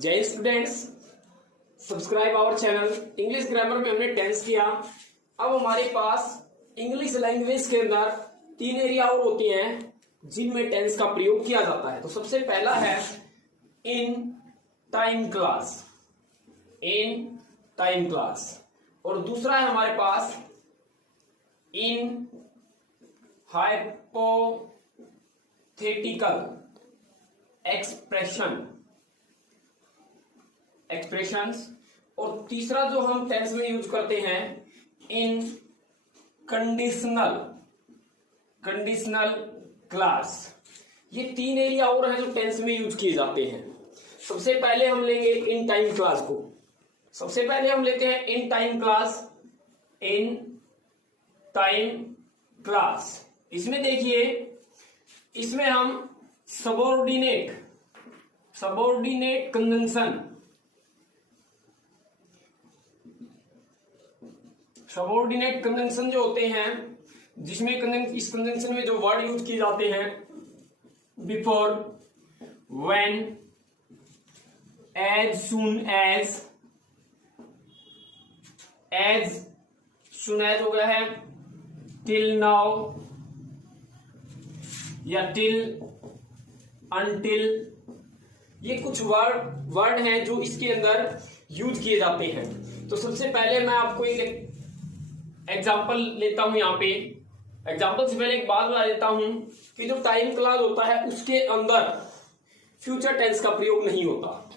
जय students, subscribe our channel. English grammar में हमने टेंस किया। अब हमारे पास इंग्लिश लैंग्वेज के अंदर तीन एरिया और होती हैं जिनमें टेंस का प्रयोग किया जाता है। तो सबसे पहला है in time class, in time class, और दूसरा है हमारे पास इन हाइपोथेटिकल एक्सप्रेशंस, और तीसरा जो हम टेंस में यूज करते हैं इन कंडीशनल क्लास। ये तीन एरिया और हैं जो टेंस में यूज किए जाते हैं। सबसे पहले हम लेंगे इन टाइम क्लास को। सबसे पहले हम लेते हैं in time class. In time class, इसमें देखिए, इसमें हम सबॉर्डिनेट कंजंक्शन जो होते हैं, जिसमें इस कंजंक्शन में जो वर्ड यूज किए जाते हैं before, when, as soon as हो गया है, टिल नाउ या टिल, अनटिल। ये कुछ वर्ड हैं जो इसके अंदर यूज किए जाते हैं। तो सबसे पहले मैं आपको एक एग्जाम्पल लेता हूं। यहाँ पे एग्जाम्पल से पहले एक बात बता देता हूं कि जो टाइम क्लास होता है उसके अंदर फ्यूचर टेंस का प्रयोग नहीं होता।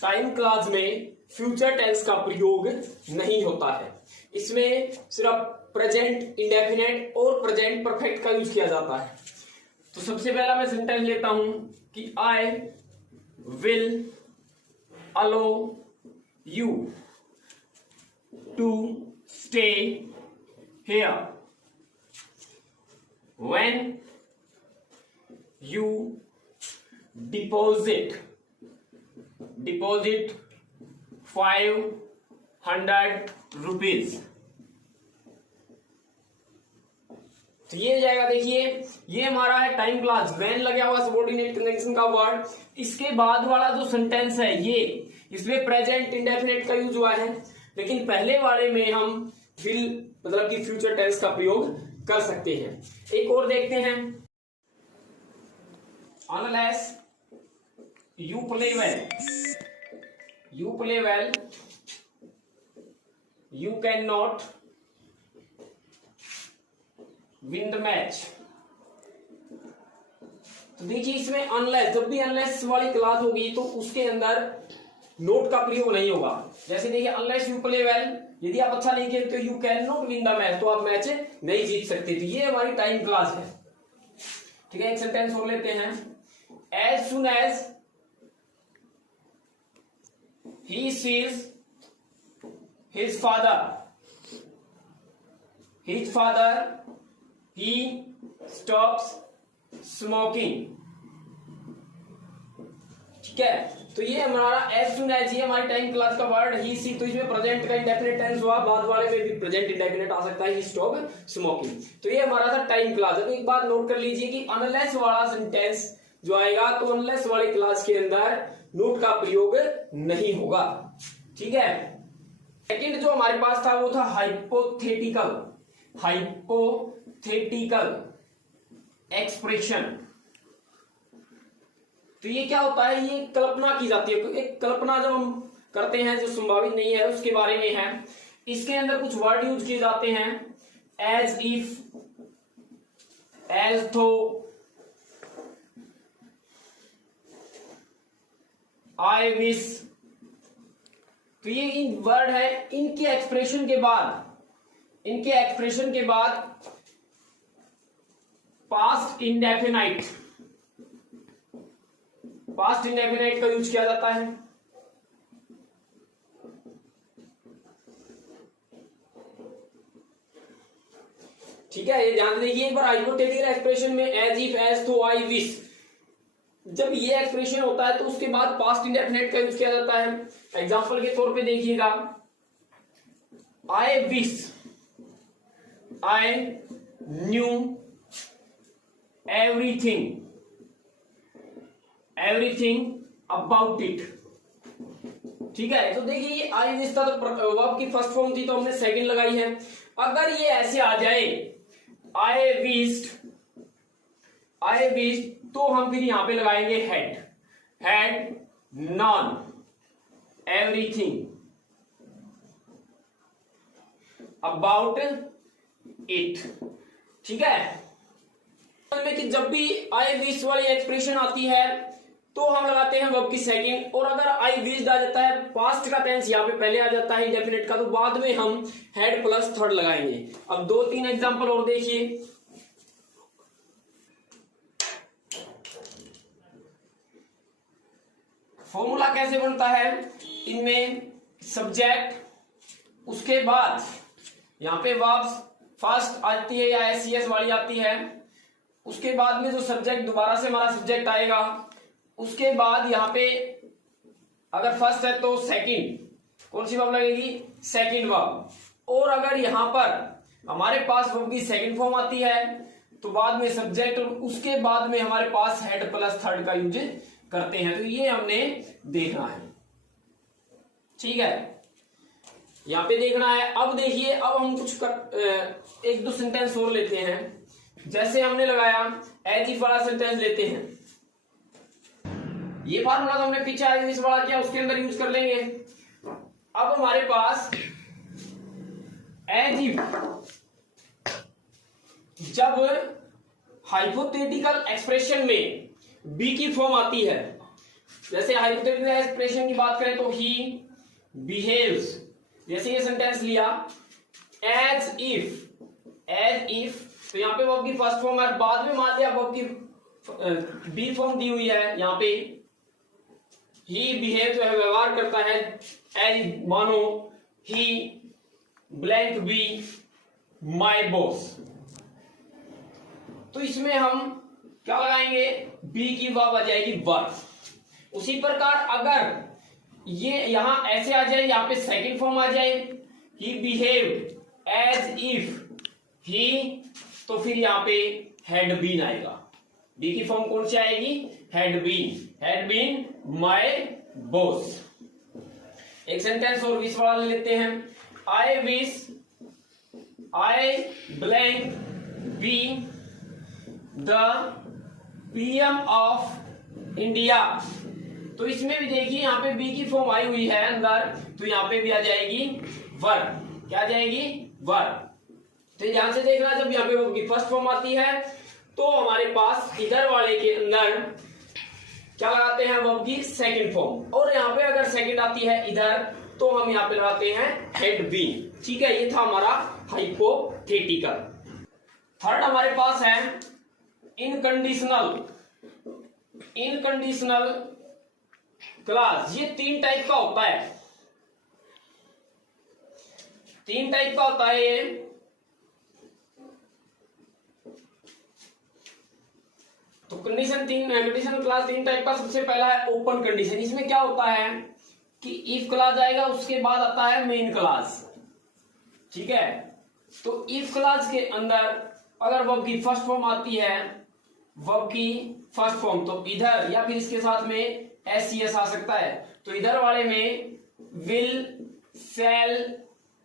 टाइम क्लास में फ्यूचर टेंस का प्रयोग नहीं होता है। इसमें सिर्फ प्रेजेंट इंडेफिनेट और प्रेजेंट परफेक्ट का यूज किया जाता है। तो सबसे पहला मैं सेंटेंस लेता हूं कि I will allow you to stay here when you deposit 500 rupees। तो ये जाएगा। देखिए, ये हमारा है टाइम क्लास। व्हेन लगा हुआ सबऑर्डिनेट कंजंक्शन का वर्ड। इसके बाद वाला जो सेंटेंस है ये, इसमें प्रेजेंट इंडेफिनेट का यूज हुआ है, लेकिन पहले वाले में हम विल मतलब कि फ्यूचर टेंस का प्रयोग कर सकते हैं। एक और देखते हैं, unless you play well you can not win the match. तो देखिए, इसमें अनलेस, जब भी अनलेस वाली क्लास होगी तो उसके अंदर नोट का प्रयोग नहीं होगा। जैसे देखिए, अनलेस यू प्ले वेल, यदि आप अच्छा नहीं खेलते you can not win the match, तो आप मैच नहीं जीत सकते। तो ये हमारी टाइम क्लास है। ठीक है, एक सेंटेंस और लेते हैं, as soon as he sees his father he stops smoking. ठीक है, तो ये हमारा एज सुन एज, ये हमारी टाइम क्लास का वर्ड ही सी। तो इसमें प्रेजेंट का इंडेफिनिट टेंस हुआ, बाद वाले में भी प्रेजेंट इंडेफिनिट आ सकता है, ही स्टॉप स्मोकिंग। तो ये हमारा था टाइम क्लास। अब एक बात नोट कर लीजिए कि अनलेस वाला सेंटेंस जो आएगा, तो अनलेस वाली क्लास के अंदर नोट का प्रयोग नहीं होगा। ठीक है, सेकंड जो हमारे पास था वो था हाइपोथेटिकल एक्सप्रेशन। तो ये क्या होता है, ये कल्पना की जाती है। एक कल्पना जब हम करते हैं जो संभावित नहीं है, उसके बारे में है। इसके अंदर कुछ वर्ड यूज किए जाते हैं, एज इफ, एज थो, आई विश। तो ये इन वर्ड है, इनके एक्सप्रेशन के बाद पास्ट इंडेफिनाइट का यूज किया जाता है। ठीक है, ये ध्यान देखिए एक बार। हाइपोथेटिकल एक्सप्रेशन में एज इफ, एज थो, आई विश, जब ये एक्सप्रेशन होता है तो उसके बाद पास्ट इंडेफिनेट का यूज किया जाता है। एग्जांपल के तौर पे देखिएगा, I wish I knew everything about it। ठीक है, तो देखिए ये आई विश था तो वर्ब की फर्स्ट फॉर्म थी तो हमने सेकंड लगाई है। अगर ये ऐसे आ जाए आई विश तो हम फिर यहां पे लगाएंगे had non everything about it. ठीक है, में कि जब भी आई विश वाली एक्सप्रेशन आती है तो हम लगाते हैं वर्ब की सेकंड, और अगर आई विश आ जाता है पास्ट का टेंस यहाँ पे पहले आ जाता है इंडेफिनिट का, तो बाद में हम हेड प्लस थर्ड लगाएंगे। अब 2-3 एग्जांपल और देखिए। फॉर्मूला कैसे बनता है, इनमें सब्जेक्ट, उसके बाद यहाँ पे वर्ब्स फर्स्ट आती है या एससीएस वाली आती है, उसके बाद में जो सब्जेक्ट दोबारा से हमारा सब्जेक्ट आएगा, उसके बाद यहाँ पे अगर फर्स्ट है तो सेकंड, कौन सी वर्ब लगेगी, सेकंड वर्ब, और अगर यहां पर हमारे पास वर्ब की सेकंड फॉर्म आती है तो बाद में सब्जेक्ट, और उसके बाद में हमारे पास हेड प्लस थर्ड का यूज करते हैं। तो ये हमने देखना है। ठीक है, यहां पे देखना है। अब देखिए, अब हम कुछ 1-2 सेंटेंस और लेते हैं। जैसे हमने लगाया एज इफ वाला सेंटेंस लेते हैं, ये फार्मूला तो हमने पीछे एज इफ वाला किया, उसके अंदर यूज कर लेंगे। अब हमारे पास एज इफ, जब हाइपोथेटिकल एक्सप्रेशन में बी की फॉर्म आती है, जैसे हाइपोथेटिकल एक्सप्रेशन की बात करें तो ही बिहेव्स, जैसे ये सेंटेंस लिया एज इफ, तो यहां पे वर्ब की फर्स्ट फॉर्म है, बाद में मान लिया वर्ब की बी फॉर्म दी हुई है, यहां पे ही बिहेव जो है व्यवहार करता है एज, मानो ही ब्लैंक बी माई बॉस, तो इसमें हम क्या लगाएंगे, बी की वर्ब आ जाएगी वर्ब। उसी प्रकार अगर ये यहां ऐसे आ जाए, यहां पे सेकंड फॉर्म आ जाए ही बिहेव एज इफ ही, तो फिर यहां पे हैड बीन आएगा। बी की फॉर्म कौन सी आएगी, हैड बीन माय बॉस। एक सेंटेंस और विश वाला लेते हैं, I wish I blank be the PM of India, तो इसमें भी देखिए यहाँ पे बी की फॉर्म आई हुई है अंदर, तो यहाँ पे भी आ जाएगी वर्ब। क्या आ जाएगी, वर्ब। तो ध्यान से देखना, जब यहाँ पे वर्ब की फर्स्ट फॉर्म आती है तो हमारे पास इधर वाले के अंदर क्या लगाते हैं, वर्ब की सेकंड फॉर्म, और यहाँ पे अगर सेकंड आती है इधर तो हम यहाँ पे लगाते हैं हेड बी। ठीक है, ये था हमारा हाइपोथेटिकल। थर्ड हमारे पास है इनकंडीशनल क्लास। ये 3 टाइप का होता है, 3 टाइप का होता है ये। तो कंडीशन क्लास 3 टाइप का। सबसे पहला है ओपन कंडीशन। इसमें क्या होता है कि इफ क्लास आएगा, उसके बाद आता है मेन क्लास। ठीक है, तो इफ क्लास के अंदर अगर वर्ब की फर्स्ट फॉर्म आती है, वर्ब की फर्स्ट फॉर्म, तो इधर या फिर इसके साथ में एससीएस आ सकता है, तो इधर वाले में will shall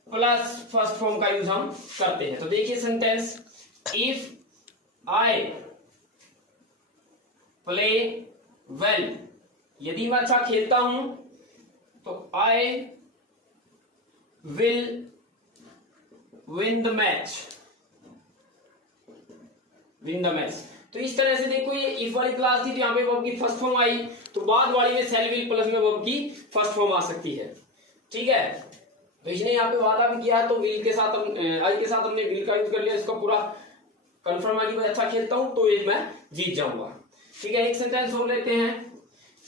plus first form का यूज हम करते हैं। तो देखिए sentence, if I play well, यदि मैं अच्छा खेलता हूं तो I will win the match. तो इस तरह से देखो, ये इफ वाली क्लास थी तो यहाँ पे वर्ब की फर्स्ट फॉर्म आई, तो बाद वाली में सेल विल प्लस में वर्ब की फर्स्ट फॉर्म आ सकती है। ठीक है, तो इसने यहाँ पे वादा भी किया है, तो विल के साथ आई के साथ हमने विल का यूज कर लिया, इसका पूरा कंफर्म है कि मैं अच्छा खेलता हूं तो ये मैं जीत जाऊंगा। ठीक है, एक सेंटेंस और लेते हैं,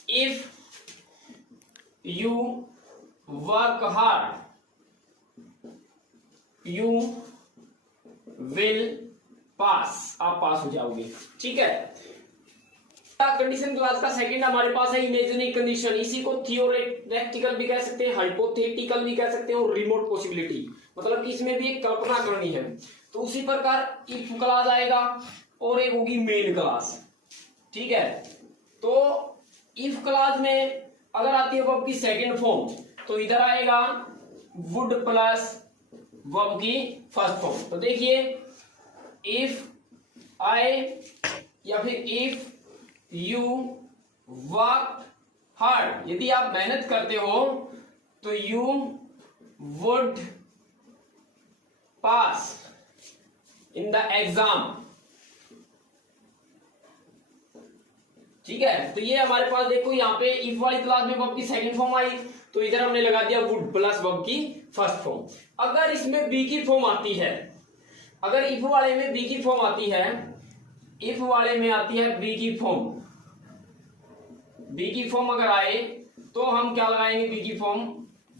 if you work hard you will pass, आप पास हो जाओगे। ठीक है, कंडीशन क्लास का सेकंड हमारे पास है इमेजिनरी कंडीशन। इसी को थियोरेटिकल भी कह सकते हैं, हाइपोथेटिकल भी कह सकते हैं, और रिमोट पॉसिबिलिटी, मतलब कि इसमें भी एक कल्पना करनी है। तो उसी प्रकार इफ क्लास आएगा और एक होगी मेन क्लास। ठीक है, तो इफ क्लास में अगर आती है वर्ब की सेकंड फॉर्म तो इधर आएगा वुड प्लस वर्ब की फर्स्ट फॉर्म। तो देखिए इफ आई या फिर इफ यू वर्क हार्ड, यदि आप मेहनत करते हो तो you would pass in the exam. ठीक है, तो ये हमारे पास देखो यहाँ पे इफ वाली क्लास में वर्ब की सेकंड फॉर्म आई तो इधर हमने लगा दिया वुड प्लस वर्ब की फर्स्ट फॉर्म। अगर इसमें बी की फॉर्म आती है, अगर इफ वाले में बी की फॉर्म आती है, इफ वाले में आती है बी की फॉर्म, बी की फॉर्म अगर आए तो हम क्या लगाएंगे, बी की फॉर्म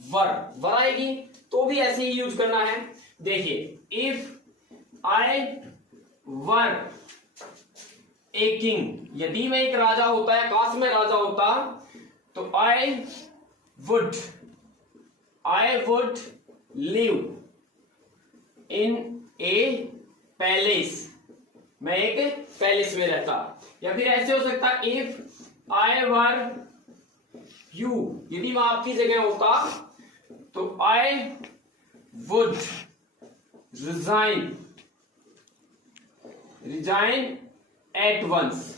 वर आएगी, तो भी ऐसे ही यूज करना है। देखिए if I were a king, यदि मैं एक राजा होता है, काश में राजा होता तो I would live in A palace, मैं एक पैलेस में रहता। या फिर ऐसे हो सकता इफ आई वर यू, यदि मैं आपकी जगह होता तो I would resign at once,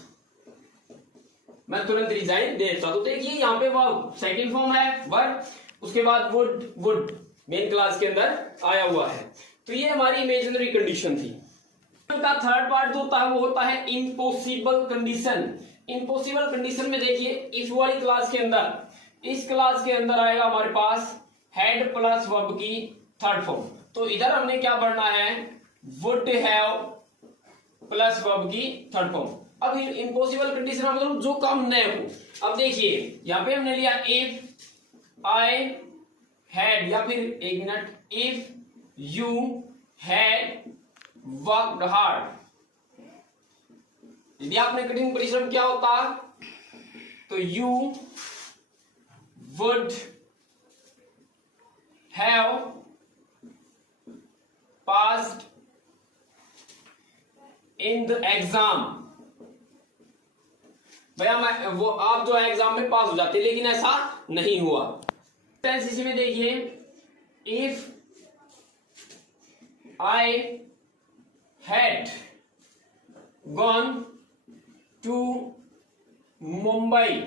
मैं तुरंत रिजाइन दे देता। तो देखिए यहाँ पे वर्ब सेकंड फॉर्म है वर, उसके बाद वुड मेन क्लास के अंदर आया हुआ है। तो ये हमारी इमेजिनरी कंडीशन थी। का थर्ड पार्ट जो होता है वो होता है इम्पॉसिबल कंडीशन। इम्पॉसिबल कंडीशन में देखिए इफ वाली क्लास के अंदर, इस क्लास के अंदर आएगा हमारे पास हैड प्लस वर्ब की थर्ड फॉर्म। तो इधर हमने क्या पढ़ना है, वुड हैव प्लस वर्ब की थर्ड फॉर्म। अब इम्पॉसिबल कंडीशन मतलब जो काम न हो। अब देखिए यहाँ पे हमने लिया इफ आई हैड, या फिर एक minute, if you had worked hard, यदि आपने कठिन परिश्रम किया होता तो you would have passed in the exam. भैया मैं वो आप जो है एग्जाम में पास हो जाते, लेकिन ऐसा नहीं हुआ। इसी में देखिए if I had gone to Mumbai,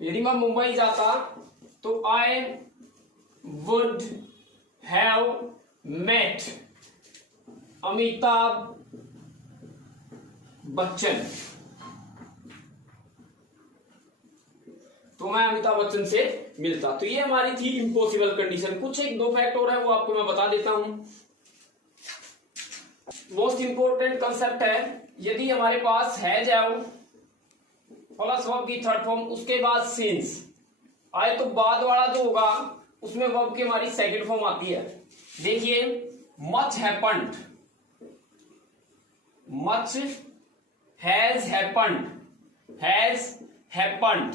यदि मैं मुंबई जाता तो I would have met Amitabh Bachchan, तो मैं अमिताभ बच्चन से मिलता। तो ये हमारी थी इम्पॉसिबल कंडीशन। कुछ एक दो फैक्ट और है वो आपको मैं बता देता हूं। मोस्ट इंपोर्टेंट कंसेप्ट है, यदि हमारे पास है जाओ प्लस वर्ब की थर्ड फॉर्म, उसके बाद सिंस आए तो बाद वाला जो होगा उसमें वर्ब की हमारी सेकंड फॉर्म आती है। देखिए much happened, much has happened,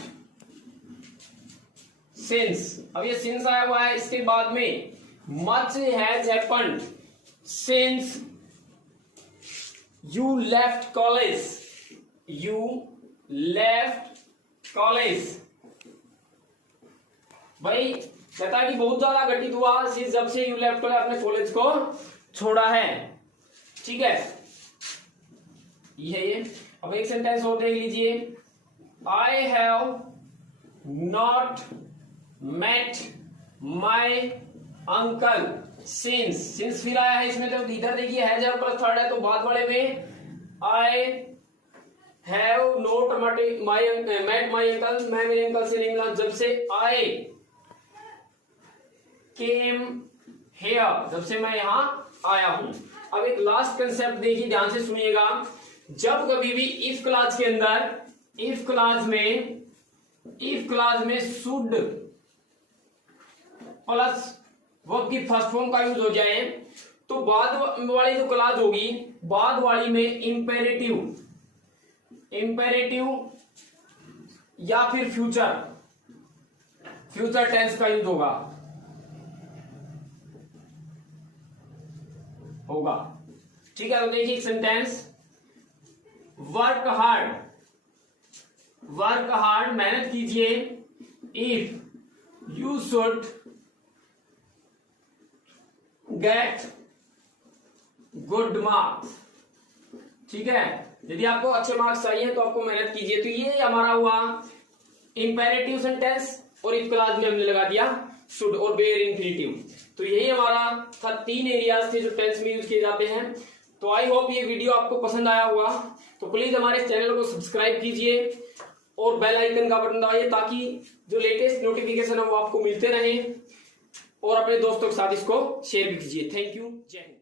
since, अब ये सिंस आया हुआ है, इसके बाद में much has happened since you left college, you left college. भाई कहता है कि बहुत ज्यादा घटित हुआ जब से यू लेफ्ट कॉलेज, अपने कॉलेज को छोड़ा है। ठीक है, ये अब एक सेंटेंस और देख लीजिए, I have not met my uncle since फिर आया है इसमें, तो इधर देखिए है जब प्लस थर्ड है तो बाद वाले में I have not met my uncle, मैं मेरे अंकल से नहीं मिला जब से आई केम हेयर, जब से मैं यहां आया हूं। अब एक लास्ट कंसेप्ट देखिए, ध्यान से सुनिएगा। जब कभी भी इफ क्लास के अंदर, इफ क्लास में शुड प्लस वर्ब की फर्स्ट फॉर्म का यूज हो जाए तो बाद वाली जो क्लास होगी, बाद वाली में इंपेरेटिव या फिर फ्यूचर टेंस का यूज होगा। ठीक है, तो देखिए sentence, work hard work hard, मेहनत कीजिए। If you should get good marks, ठीक है, यदि आपको अच्छे मार्क्स चाहिए तो आपको मेहनत कीजिए। तो ये हमारा हुआ इंपेरेटिव सेंटेंस, और इस क्लास में हमने लगा दिया शुड और बेयर इंफिनिटिव। तो यही हमारा था 3 एरियाज थे जो टेंस में यूज किए जाते हैं। तो आई होप ये वीडियो आपको पसंद आया होगा। तो प्लीज हमारे चैनल को सब्सक्राइब कीजिए और बेल आइकन का बटन दबाइए ताकि जो लेटेस्ट नोटिफिकेशन है वो आपको मिलते रहे, और अपने दोस्तों के साथ इसको शेयर भी कीजिए। थैंक यू, जय हिंद।